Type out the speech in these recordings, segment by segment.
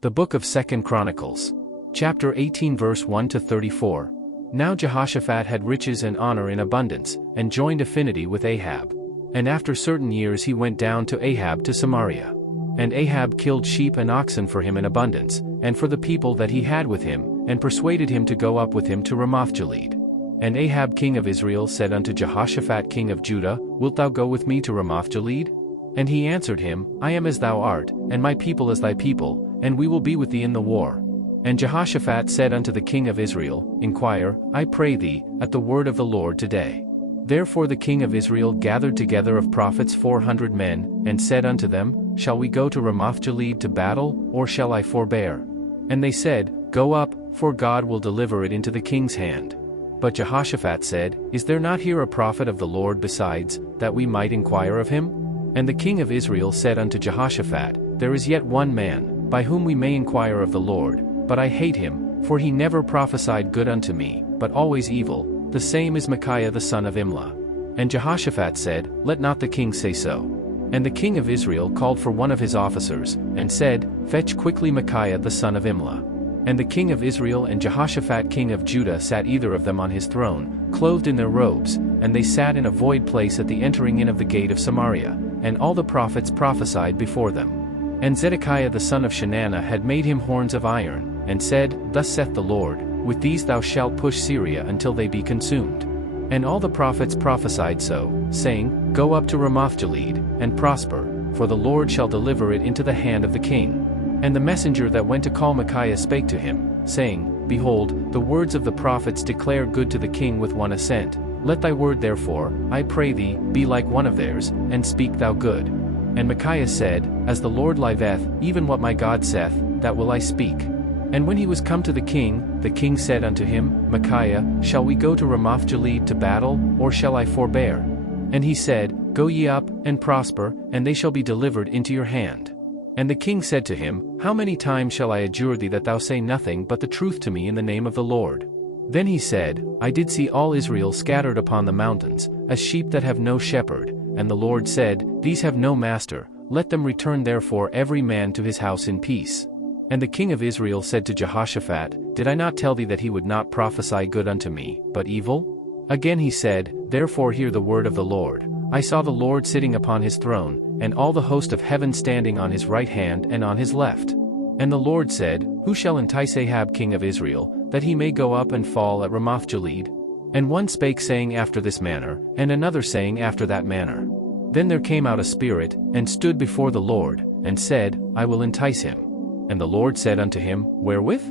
The Book of 2 Chronicles. Chapter 18 verse 1 to 34. Now Jehoshaphat had riches and honor in abundance, and joined affinity with Ahab. And after certain years he went down to Ahab to Samaria. And Ahab killed sheep and oxen for him in abundance, and for the people that he had with him, and persuaded him to go up with him to Ramoth-Gilead. And Ahab king of Israel said unto Jehoshaphat king of Judah, Wilt thou go with me to Ramoth-Gilead? And he answered him, I am as thou art, and my people as thy people, and we will be with thee in the war. And Jehoshaphat said unto the king of Israel, Inquire, I pray thee, at the word of the Lord today. Therefore the king of Israel gathered together of prophets 400 men, and said unto them, Shall we go to Ramoth-Gilead to battle, or shall I forbear? And they said, Go up, for God will deliver it into the king's hand. But Jehoshaphat said, Is there not here a prophet of the Lord besides, that we might inquire of him? And the king of Israel said unto Jehoshaphat, There is yet one man, by whom we may inquire of the Lord, but I hate him, for he never prophesied good unto me, but always evil, the same is Micaiah the son of Imlah. And Jehoshaphat said, Let not the king say so. And the king of Israel called for one of his officers, and said, Fetch quickly Micaiah the son of Imlah. And the king of Israel and Jehoshaphat king of Judah sat either of them on his throne, clothed in their robes, and they sat in a void place at the entering in of the gate of Samaria, and all the prophets prophesied before them. And Zedekiah the son of Chenaanah had made him horns of iron, and said, Thus saith the Lord, With these thou shalt push Syria until they be consumed. And all the prophets prophesied so, saying, Go up to Ramoth-Gilead, and prosper, for the Lord shall deliver it into the hand of the king. And the messenger that went to call Micaiah spake to him, saying, Behold, the words of the prophets declare good to the king with one assent. Let thy word therefore, I pray thee, be like one of theirs, and speak thou good. And Micaiah said, As the Lord liveth, even what my God saith, that will I speak. And when he was come to the king said unto him, Micaiah, shall we go to Ramoth-Gilead to battle, or shall I forbear? And he said, Go ye up, and prosper, and they shall be delivered into your hand. And the king said to him, How many times shall I adjure thee that thou say nothing but the truth to me in the name of the Lord? Then he said, I did see all Israel scattered upon the mountains, as sheep that have no shepherd. And the Lord said, These have no master, let them return therefore every man to his house in peace. And the king of Israel said to Jehoshaphat, Did I not tell thee that he would not prophesy good unto me, but evil? Again he said, Therefore hear the word of the Lord. I saw the Lord sitting upon his throne, and all the host of heaven standing on his right hand and on his left. And the Lord said, Who shall entice Ahab king of Israel, that he may go up and fall at Ramoth-Gilead? And one spake saying after this manner, and another saying after that manner. Then there came out a spirit, and stood before the Lord, and said, I will entice him. And the Lord said unto him, Wherewith?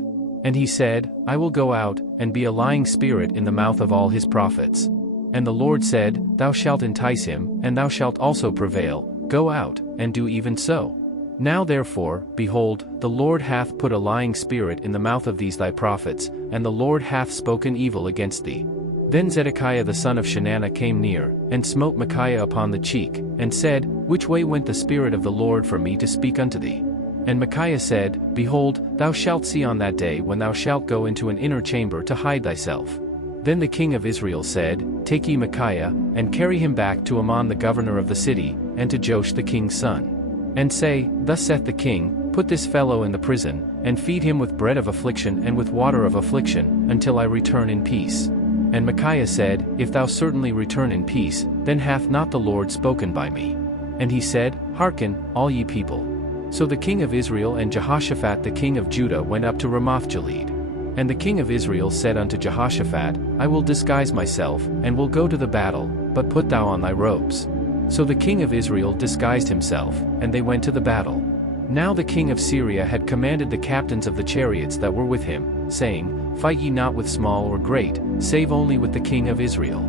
And he said, I will go out, and be a lying spirit in the mouth of all his prophets. And the Lord said, Thou shalt entice him, and thou shalt also prevail, go out, and do even so. Now therefore, behold, the Lord hath put a lying spirit in the mouth of these thy prophets, and the Lord hath spoken evil against thee. Then Zedekiah the son of Chenaanah came near, and smote Micaiah upon the cheek, and said, Which way went the Spirit of the Lord from me to speak unto thee? And Micaiah said, Behold, thou shalt see on that day when thou shalt go into an inner chamber to hide thyself. Then the king of Israel said, Take ye Micaiah, and carry him back to Amon the governor of the city, and to Joash the king's son. And say, Thus saith the king, Put this fellow in the prison, and feed him with bread of affliction and with water of affliction, until I return in peace. And Micaiah said, If thou certainly return in peace, then hath not the Lord spoken by me. And he said, Hearken, all ye people. So the king of Israel and Jehoshaphat the king of Judah went up to Ramoth-Gilead. And the king of Israel said unto Jehoshaphat, I will disguise myself, and will go to the battle, but put thou on thy robes. So the king of Israel disguised himself, and they went to the battle. Now the king of Syria had commanded the captains of the chariots that were with him, saying, Fight ye not with small or great, save only with the king of Israel.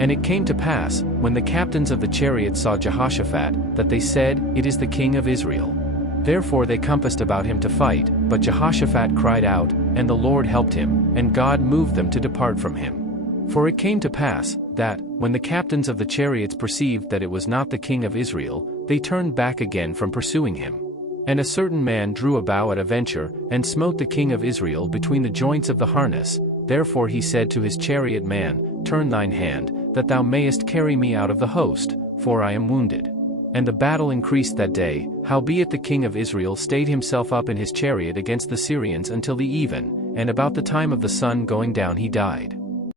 And it came to pass, when the captains of the chariots saw Jehoshaphat, that they said, It is the king of Israel. Therefore they compassed about him to fight, but Jehoshaphat cried out, and the Lord helped him, and God moved them to depart from him. For it came to pass, that, when the captains of the chariots perceived that it was not the king of Israel, they turned back again from pursuing him. And a certain man drew a bow at a venture, and smote the king of Israel between the joints of the harness. Therefore he said to his chariot man, Turn thine hand, that thou mayest carry me out of the host, for I am wounded. And the battle increased that day, howbeit the king of Israel stayed himself up in his chariot against the Syrians until the even, and about the time of the sun going down he died.